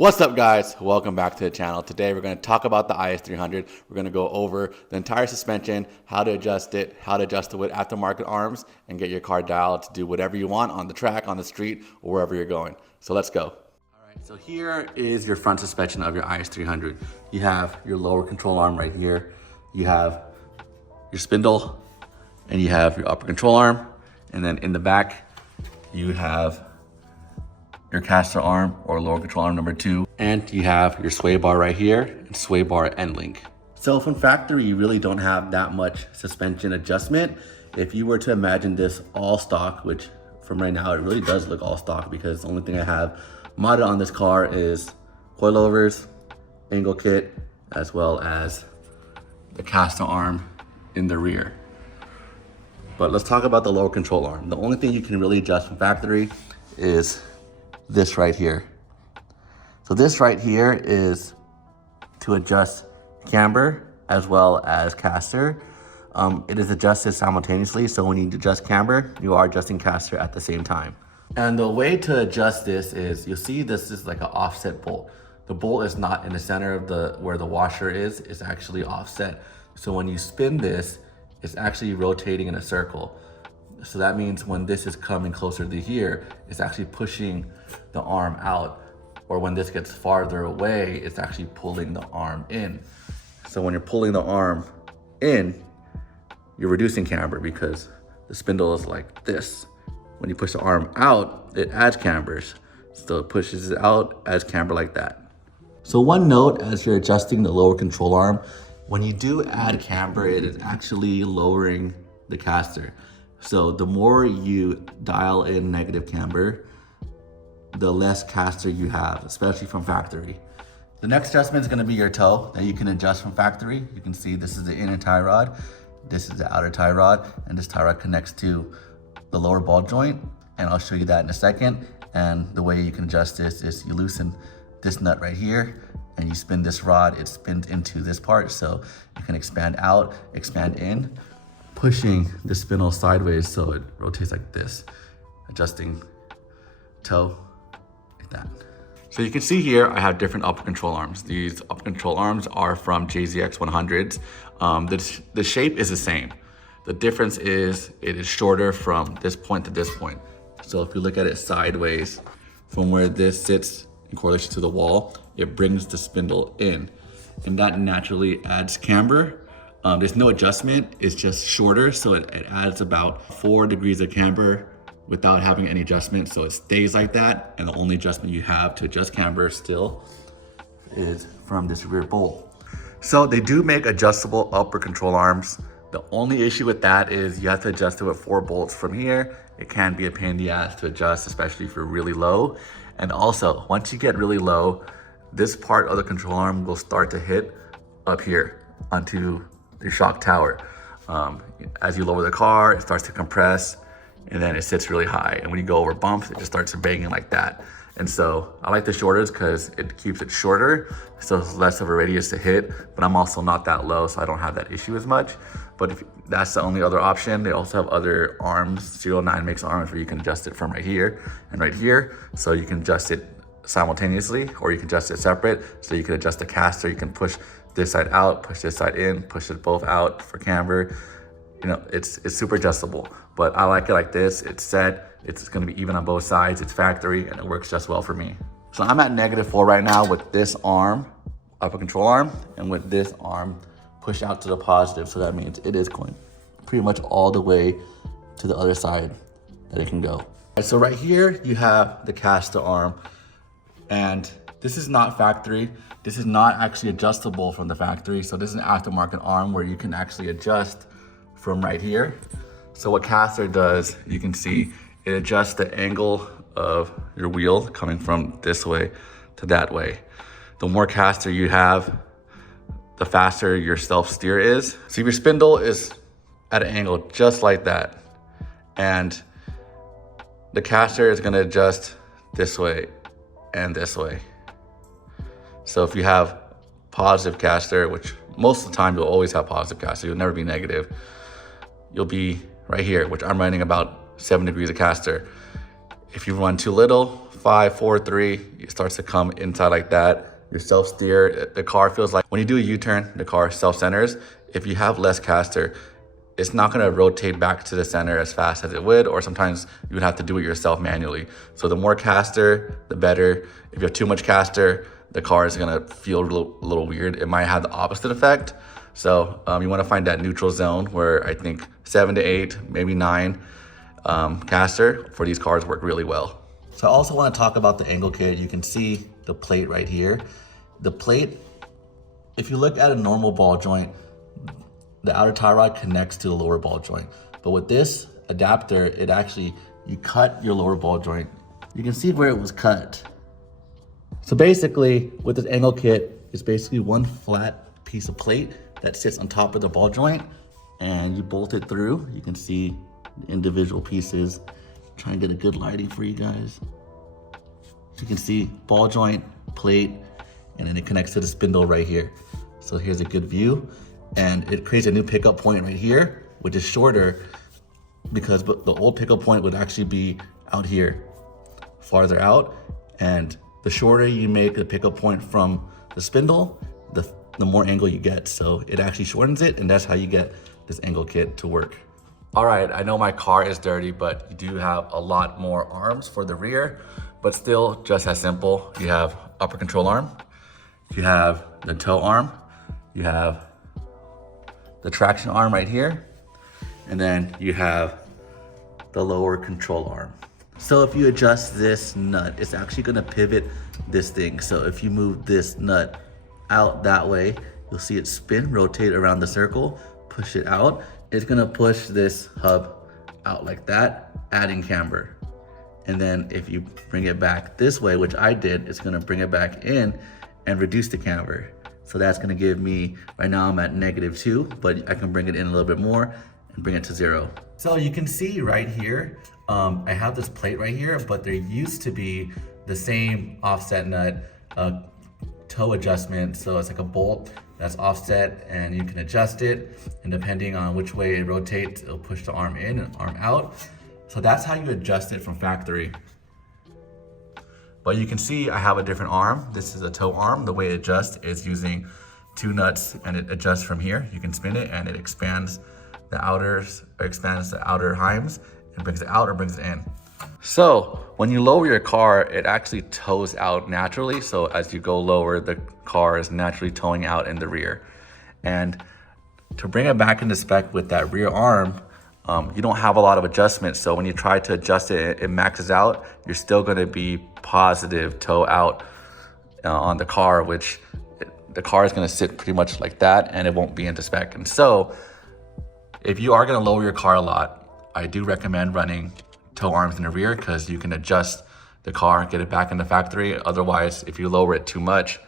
What's up, guys? Welcome back to the channel. Today we're going to talk about the IS300. We're going to go over the entire suspension, how to adjust it, how to adjust it with aftermarket arms, and get your car dialed to do whatever you want on the track, on the street, or wherever you're going. So let's go. All right, so here is your front suspension of your IS300. You have your lower control arm right here. You have your spindle, and you have your upper control arm. And then in the back, you have your caster arm or lower control arm number 2, and you have your sway bar right here and sway bar end link. So from factory, you really don't have that much suspension adjustment. If you were to imagine this all stock, which from right now, it really does look all stock because the only thing I have modded on this car is coilovers, angle kit, as well as the caster arm in the rear. But let's talk about the lower control arm. The only thing you can really adjust from factory is this right here. So this right here is to adjust camber as well as caster. It is adjusted simultaneously, so when you adjust camber, you are adjusting caster at the same time. And the way to adjust this is, you'll see this is like an offset bolt. The bolt is not in the center of where the washer is, it's actually offset. So when you spin this, it's actually rotating in a circle. So that means when this is coming closer to here, it's actually pushing the arm out. Or when this gets farther away, it's actually pulling the arm in. So when you're pulling the arm in, you're reducing camber because the spindle is like this. When you push the arm out, it adds cambers. So it pushes it out, adds camber like that. So one note as you're adjusting the lower control arm, when you do add camber, it is actually lowering the caster. So the more you dial in negative camber, the less caster you have, especially from factory. The next adjustment is going to be your toe that you can adjust from factory. You can see this is the inner tie rod, this is the outer tie rod, and this tie rod connects to the lower ball joint. And I'll show you that in a second. And the way you can adjust this is you loosen this nut right here and you spin this rod, it spins into this part. So you can expand out, expand in, pushing the spindle sideways so it rotates like this, adjusting toe like that. So you can see here, I have different upper control arms. These upper control arms are from JZX 100s. The shape is the same. The difference is it is shorter from this point to this point. So if you look at it sideways, from where this sits in correlation to the wall, it brings the spindle in, and that naturally adds camber. There's no adjustment, it's just shorter, so it adds about 4 degrees of camber without having any adjustment, so it stays like that, and the only adjustment you have to adjust camber still is from this rear bolt. So they do make adjustable upper control arms. The only issue with that is you have to adjust it with 4 bolts from here. It can be a pain in the ass to adjust, especially if you're really low. And also, once you get really low, this part of the control arm will start to hit up here onto the shock tower. As you lower the car, it starts to compress, and then it sits really high. And when you go over bumps, it just starts banging like that. And so I like the shorters because it keeps it shorter, so it's less of a radius to hit, but I'm also not that low, so I don't have that issue as much. But if that's the only other option, they also have other arms. 09 makes arms where you can adjust it from right here and right here. So you can adjust it simultaneously, or you can adjust it separate. So you can adjust the caster, you can push this side out, push this side in, push it both out for camber. You know, it's super adjustable, but I like it like this. It's set, it's gonna be even on both sides, it's factory, and it works just well for me. So I'm at -4 right now with this arm, upper control arm, and with this arm push out to the positive. So that means it is going pretty much all the way to the other side that it can go. And so right here, you have the caster arm, and this is not factory. This is not actually adjustable from the factory. So this is an aftermarket arm where you can actually adjust from right here. So what caster does, you can see, it adjusts the angle of your wheel coming from this way to that way. The more caster you have, the faster your self-steer is. So your spindle is at an angle just like that. And the caster is gonna adjust this way and this way. So if you have positive caster, which most of the time you'll always have positive caster, you'll never be negative, you'll be right here, which I'm running about 7 degrees of caster. If you run too little, 5, 4, 3, it starts to come inside like that. Your self-steer, the car feels like when you do a U-turn, the car self-centers. If you have less caster, it's not gonna rotate back to the center as fast as it would, or sometimes you would have to do it yourself manually. So the more caster, the better. If you have too much caster, the car is gonna feel a little weird. It might have the opposite effect. So you wanna find that neutral zone where I think 7 to 8, maybe 9 caster for these cars work really well. So I also wanna talk about the angle kit. You can see the plate right here. The plate, if you look at a normal ball joint, the outer tie rod connects to the lower ball joint. But with this adapter, it actually, you cut your lower ball joint. You can see where it was cut. So basically, with this angle kit, it's basically one flat piece of plate that sits on top of the ball joint, and you bolt it through. You can see the individual pieces. Trying to get a good lighting for you guys. So you can see ball joint, plate, and then it connects to the spindle right here. So here's a good view. And it creates a new pickup point right here, which is shorter because the old pickup point would actually be out here, farther out. And the shorter you make the pickup point from the spindle, the more angle you get. So it actually shortens it, and that's how you get this angle kit to work. All right, I know my car is dirty, but you do have a lot more arms for the rear, but still just as simple. You have upper control arm, you have the tow arm, you have the traction arm right here, and then you have the lower control arm. So if you adjust this nut, it's actually gonna pivot this thing. So if you move this nut out that way, you'll see it spin, rotate around the circle, push it out. It's gonna push this hub out like that, adding camber. And then if you bring it back this way, which I did, it's gonna bring it back in and reduce the camber. So that's gonna give me, right now I'm at -2, but I can bring it in a little bit more and bring it to 0. So you can see right here, I have this plate right here, but there used to be the same offset nut toe adjustment. So it's like a bolt that's offset and you can adjust it. And depending on which way it rotates, it'll push the arm in and arm out. So that's how you adjust it from factory. But you can see I have a different arm. This is a toe arm. The way it adjusts is using 2 nuts, and it adjusts from here. You can spin it and it expands the outers, or expands the outer heims and brings it out or brings it in. So when you lower your car, it actually tows out naturally. So as you go lower, the car is naturally towing out in the rear. And to bring it back into spec with that rear arm, you don't have a lot of adjustments. So when you try to adjust it, it maxes out. You're still gonna be positive toe out on the car, which the car is gonna sit pretty much like that and it won't be into spec. And so if you are gonna lower your car a lot, I do recommend running toe arms in the rear because you can adjust the car, get it back in the factory. Otherwise, if you lower it too much,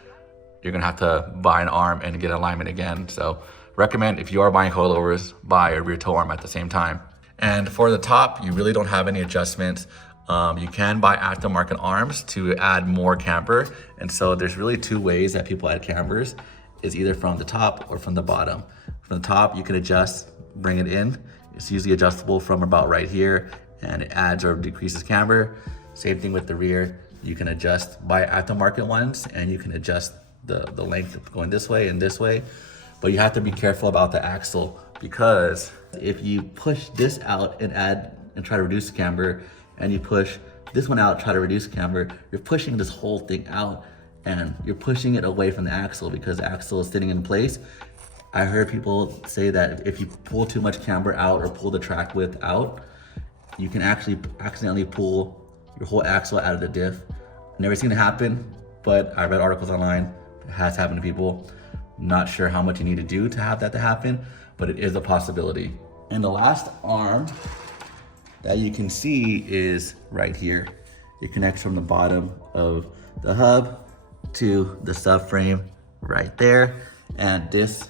you're gonna have to buy an arm and get alignment again. So recommend, if you are buying coilovers, buy a rear toe arm at the same time. And for the top, you really don't have any adjustments. You can buy aftermarket arms to add more camber. And so there's really 2 ways that people add cambers, is either from the top or from the bottom. From the top, you can adjust, bring it in. It's usually adjustable from about right here, and it adds or decreases camber. Same thing with the rear. You can adjust, buy aftermarket ones, and you can adjust the length of going this way and this way. But you have to be careful about the axle, because if you push this out and add and try to reduce the camber, and you push this one out, try to reduce camber, you're pushing this whole thing out and you're pushing it away from the axle because the axle is sitting in place. I heard people say that if you pull too much camber out or pull the track width out, you can actually accidentally pull your whole axle out of the diff. Never seen it happen, but I read articles online. It has happened to people. Not sure how much you need to do to have that to happen, but it is a possibility. And the last arm that you can see is right here. It connects from the bottom of the hub to the subframe right there. And this,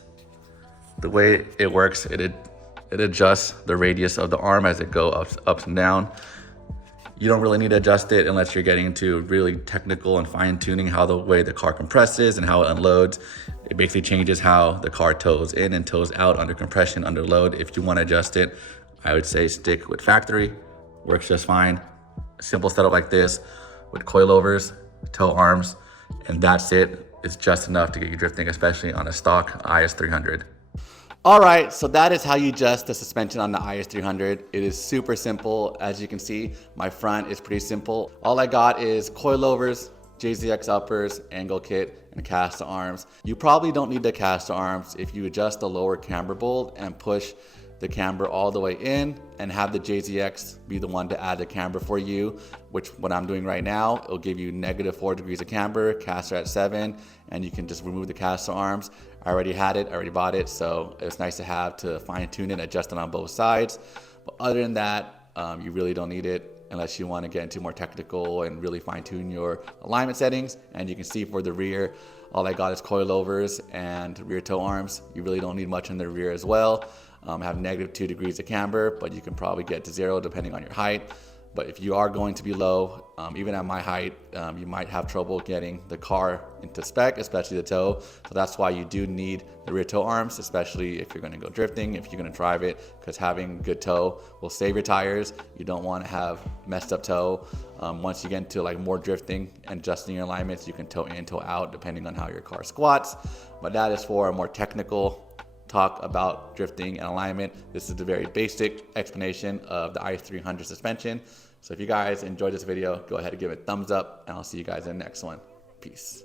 the way it works, it adjusts the radius of the arm as it goes up and down. You don't really need to adjust it unless you're getting into really technical and fine tuning how the way the car compresses and how it unloads. It basically changes how the car tows in and tows out under compression, under load. If you want to adjust it, I would say stick with factory. Works just fine. A simple setup like this with coilovers, toe arms, and that's it. It's just enough to get you drifting, especially on a stock IS300. All right, so that is how you adjust the suspension on the IS300. It is super simple. As you can see, my front is pretty simple. All I got is coilovers, JZX uppers, angle kit, and caster arms. You probably don't need the caster arms if you adjust the lower camber bolt and push the camber all the way in and have the JZX be the one to add the camber for you, which what I'm doing right now, it'll give you -4 degrees of camber, caster at 7, and you can just remove the caster arms. I already had it, I already bought it, so it's nice to have to fine tune it, adjust it on both sides. But other than that, you really don't need it unless you want to get into more technical and really fine tune your alignment settings. And you can see for the rear, all I got is coilovers and rear toe arms. You really don't need much in the rear as well. Have -2 degrees of camber, but you can probably get to 0 depending on your height. But if you are going to be low, even at my height, you might have trouble getting the car into spec, especially the toe. So that's why you do need the rear toe arms, especially if you're gonna go drifting, if you're gonna drive it, because having good toe will save your tires. You don't wanna have messed up toe. Once you get into like more drifting and adjusting your alignments, you can toe in, toe out, depending on how your car squats. But that is for a more technical talk about drifting and alignment. This is the very basic explanation of the IS300 suspension. So if you guys enjoyed this video, go ahead and give it a thumbs up, and I'll see you guys in the next one. Peace.